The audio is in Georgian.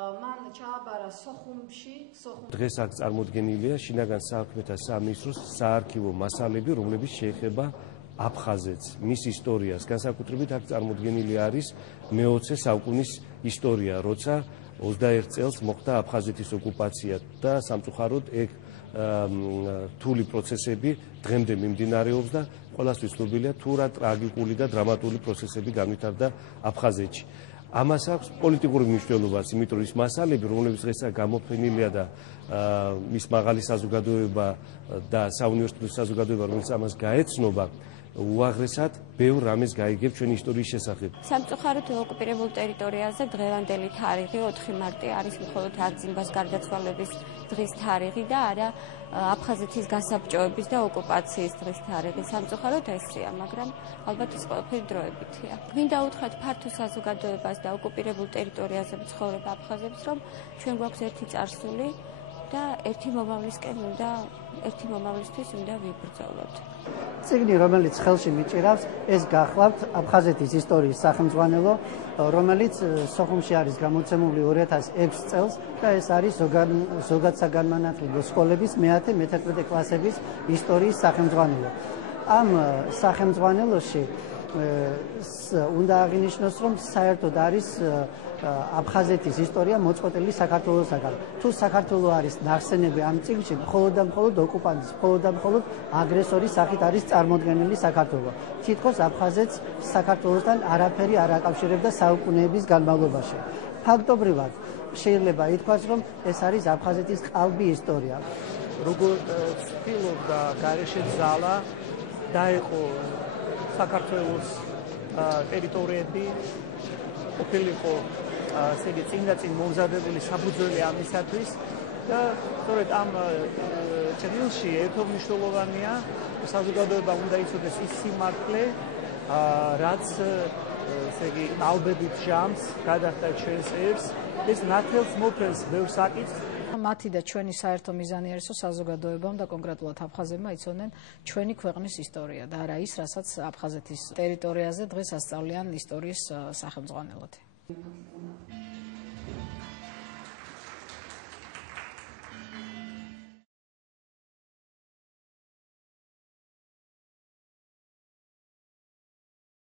მან ჩააბარა სოხუმში. დღეს აქ წარმოდგენილია შინაგან საქმეთა სამინისტროს საარქივო მასალები, რომლებიც შეეხება აფხაზეთს, მის ისტორიას. განსაკუთრებით აქ წარმოდგენილი არის მე-20 საუკუნის ისტორია, როცა 21 წელს მოხდა აფხაზეთის ოკუპაცია და სამწუხაროდ ეგ რთული პროცესები დღემდე მიმდინარეობს და ყველასთვის ცნობილია თუ რა ტრაგიკული და დრამატული პროცესები განვითარდა აფხაზეთში. ამას აქვს პოლიტიკური მნიშვნელობაც, იმიტომ რომ ის მასალები, რომლებიც დღესაც გამოფენილია და მის მაღალი საზოგადოება და საუნივერსიტეტო საზოგადოება, რომელიც ამას გაეცნობა, უაღრესად ბევრ რამეს გაიგებს ჩვენი ისტორიის შესახებ. სამწუხაროდ ოკუპირებულ ტერიტორიაზე დღევანდელი თარიღი 4 მარტი არის მხოლოდ არძიმბას გარდაცვალების დღის თარიღი და არა აფხაზეთის გასაბჭოების და ოკუპაციის დღის თარიღი. სამწუხაროდ ესეა, მაგრამ ალბათ ის ყველაფერი დროებითია. გვინდა უთხრათ ფართო საზოგადოებას და ოკუპირებულ ტერიტორიაზე მცხოვრებ აფხაზებს, რომ ჩვენ გვაქვს ერთი წარსული და ერთი მომავლისთვის უნდა ვიბრძოლოთ. წიგნი, რომელიც ხელში მიჭირავს, ეს გახლავთ აფხაზეთის ისტორიის სახელმძღვანელო, რომელიც სოხუმში არის გამოცემული 2006 წელს და ეს არის ზოგადსაგანმანათლებლო სკოლების მე-11 კლასების ისტორიის სახელმძღვანელო. ამ სახელმძღვანელოში უნდა აღინიშნოს, რომ საერთოდ არის აფხაზეთის ისტორია მოწყვეტილი საქართველოსაგან. თუ საქართველო არის ნახსენები ამ წიგნში, მხოლოდ და მხოლოდ ოკუპანტის, მხოლოდ და მხოლოდ აგრესორის სახით არის წარმოდგენილი საქართველო. თითქოს აფხაზეთს საქართველოსთან არაფერი არ აკავშირებდა საუკუნეების განმავლობაში. ფაქტობრივად შეიძლება ითქვას, რომ ეს არის აფხაზეთის ყალბი ისტორია. როგორ ცდილობდა გარეშე ძალა დაეყო საქართველოს ტერიტორიები, ყოფილიყო წინ მომზადებული საფუძველი ამისათვის და სწორედ ამ ჭრილში ერთობ მნიშვნელოვანია საზოგადოება უნდა იცოდეს ის სიმართლე, რაც ალბებით ჟამს გადახდა ჩვენს ერს, ეს ნათელს მოფელს ბევრ საკითხს. მათი და ჩვენი საერთო მიზანი არის, რომ საზოგადოებამ და კონკრეტულად აფხაზებმა იცოდნენ ჩვენი ქვეყნის ისტორია და არა ის, რასაც აფხაზეთის ტერიტორიაზე დღეს ასწავლიან ისტორიის სახელმძღვანელოთი.